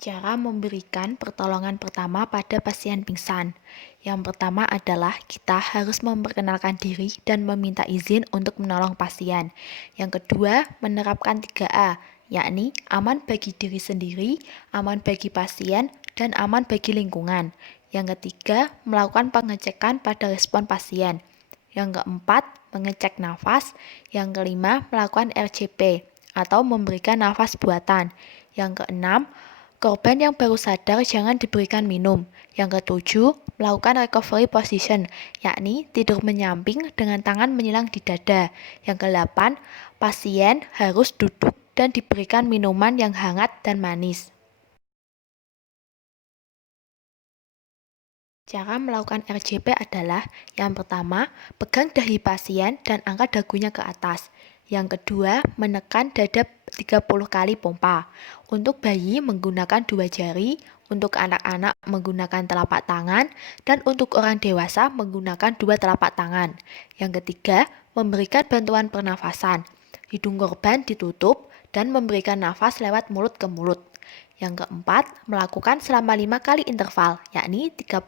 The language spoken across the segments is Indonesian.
Cara memberikan pertolongan pertama pada pasien pingsan. Yang pertama adalah kita harus memperkenalkan diri dan meminta izin untuk menolong pasien. Yang kedua, menerapkan 3A, yakni aman bagi diri sendiri, aman bagi pasien, dan aman bagi lingkungan. Yang ketiga, melakukan pengecekan pada respon pasien. Yang keempat, mengecek nafas. Yang kelima, melakukan RCP atau memberikan nafas buatan. Yang keenam, korban yang baru sadar jangan diberikan minum. Yang ketujuh, melakukan recovery position, yakni tidur menyamping dengan tangan menyilang di dada. Yang kedelapan, pasien harus duduk dan diberikan minuman yang hangat dan manis. Cara melakukan RJP adalah yang pertama, pegang dahi pasien dan angkat dagunya ke atas. Yang kedua, menekan dada 30 kali pompa. Untuk bayi menggunakan 2 jari, untuk anak-anak menggunakan telapak tangan, dan untuk orang dewasa menggunakan 2 telapak tangan. Yang ketiga, memberikan bantuan pernafasan. Hidung korban ditutup dan memberikan nafas lewat mulut ke mulut. Yang keempat, melakukan selama 5 kali interval, yakni 30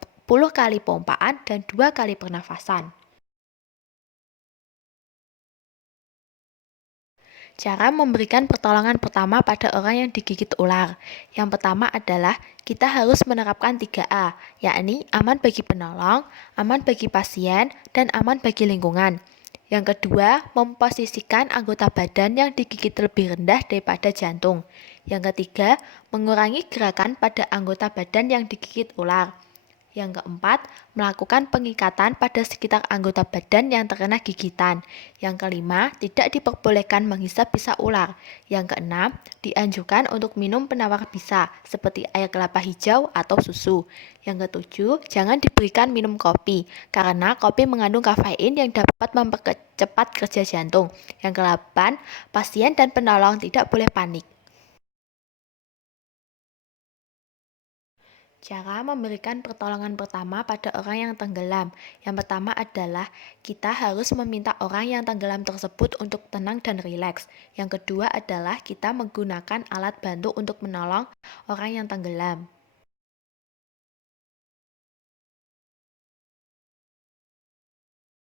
kali pompaan dan 2 kali pernafasan. Cara memberikan pertolongan pertama pada orang yang digigit ular. Yang pertama adalah kita harus menerapkan 3A, yakni aman bagi penolong, aman bagi pasien, dan aman bagi lingkungan. Yang kedua, memposisikan anggota badan yang digigit lebih rendah daripada jantung. Yang ketiga, mengurangi gerakan pada anggota badan yang digigit ular. Yang keempat, melakukan pengikatan pada sekitar anggota badan yang terkena gigitan. Yang kelima, tidak diperbolehkan menghisap bisa ular. Yang keenam, dianjurkan untuk minum penawar bisa, seperti air kelapa hijau atau susu. Yang ketujuh, jangan diberikan minum kopi, karena kopi mengandung kafein yang dapat mempercepat kerja jantung. Yang kedelapan, pasien dan penolong tidak boleh panik. Cara memberikan pertolongan pertama pada orang yang tenggelam. Yang pertama adalah kita harus meminta orang yang tenggelam tersebut untuk tenang dan rileks. Yang kedua adalah kita menggunakan alat bantu untuk menolong orang yang tenggelam.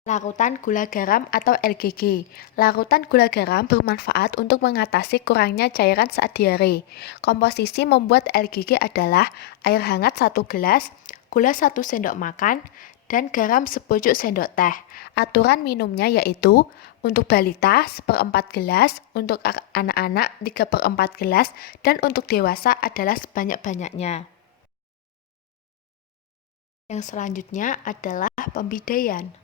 Larutan gula garam atau LGG. Larutan gula garam bermanfaat untuk mengatasi kurangnya cairan saat diare. Komposisi membuat LGG adalah air hangat 1 gelas, gula 1 sendok makan, dan garam sepucuk sendok teh. Aturan minumnya yaitu untuk balita 1/4 gelas, untuk anak-anak 3/4 gelas, dan untuk dewasa adalah sebanyak-banyaknya. Yang selanjutnya adalah pembidaian.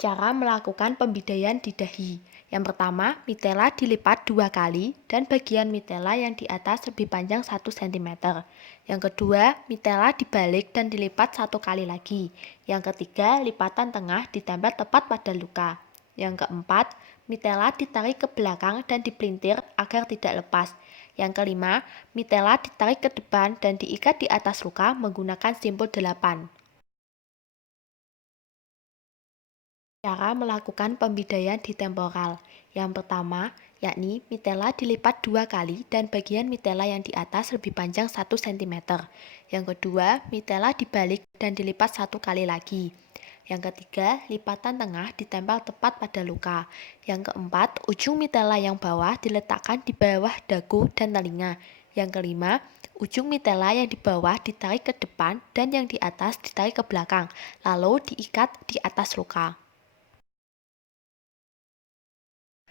Cara melakukan pembidaian di dahi. Yang pertama, mitela dilipat 2 kali dan bagian mitela yang di atas lebih panjang 1 cm. Yang kedua, mitela dibalik dan dilipat 1 kali lagi. Yang ketiga, lipatan tengah ditempel tepat pada luka. Yang keempat, mitela ditarik ke belakang dan dipelintir agar tidak lepas. Yang kelima, mitela ditarik ke depan dan diikat di atas luka menggunakan simpul 8. Cara melakukan pembidaian di temporal. Yang pertama, yakni mitela dilipat 2 kali dan bagian mitela yang di atas lebih panjang 1 cm. Yang kedua, mitela dibalik dan dilipat 1 kali lagi. Yang ketiga, lipatan tengah ditempel tepat pada luka. Yang keempat, ujung mitela yang bawah diletakkan di bawah dagu dan telinga. Yang kelima, ujung mitela yang di bawah ditarik ke depan dan yang di atas ditarik ke belakang, lalu diikat di atas luka.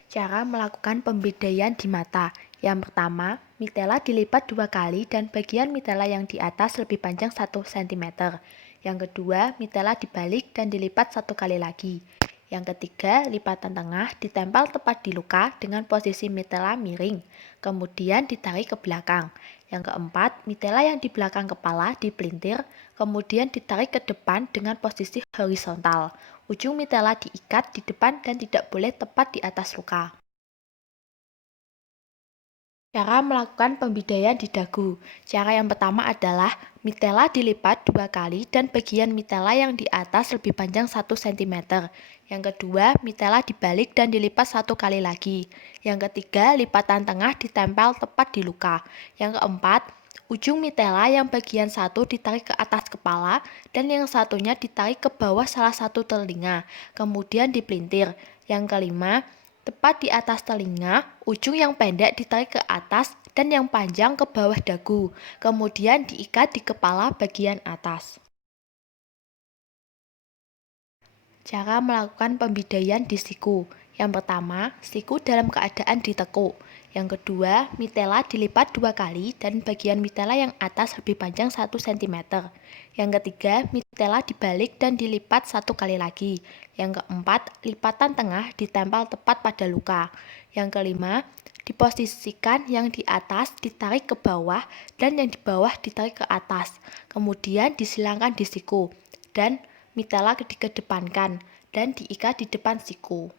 Cara melakukan pembedaian di mata. Yang pertama, mitela dilipat 2 kali dan bagian mitela yang di atas lebih panjang 1 cm. Yang kedua, mitela dibalik dan dilipat 1 kali lagi. Yang ketiga, lipatan tengah ditempel tepat di luka dengan posisi mitela miring, kemudian ditarik ke belakang. Yang keempat, mitela yang di belakang kepala dipelintir, kemudian ditarik ke depan dengan posisi horizontal. Ujung mitela diikat di depan dan tidak boleh tepat di atas luka. Cara melakukan pembidayaan di dagu. Cara yang pertama adalah mitela dilipat 2 kali dan bagian mitela yang di atas lebih panjang 1 cm. Yang kedua, mitela dibalik dan dilipat 1 kali lagi. Yang ketiga, lipatan tengah ditempel tepat di luka. Yang keempat, ujung mitela yang bagian satu ditarik ke atas kepala dan yang satunya ditarik ke bawah salah satu telinga, kemudian dipelintir. Yang kelima, tepat di atas telinga, ujung yang pendek ditarik ke atas dan yang panjang ke bawah dagu, kemudian diikat di kepala bagian atas. Cara melakukan pembidayaan di siku. Yang pertama, siku dalam keadaan ditekuk. Yang kedua, mitela dilipat 2 kali dan bagian mitela yang atas lebih panjang 1 cm. Yang ketiga, mitela dibalik dan dilipat 1 kali lagi. Yang keempat, lipatan tengah ditempel tepat pada luka. Yang kelima, diposisikan yang di atas ditarik ke bawah dan yang di bawah ditarik ke atas. Kemudian disilangkan di siku dan mitela dikedepankan dan diikat di depan siku.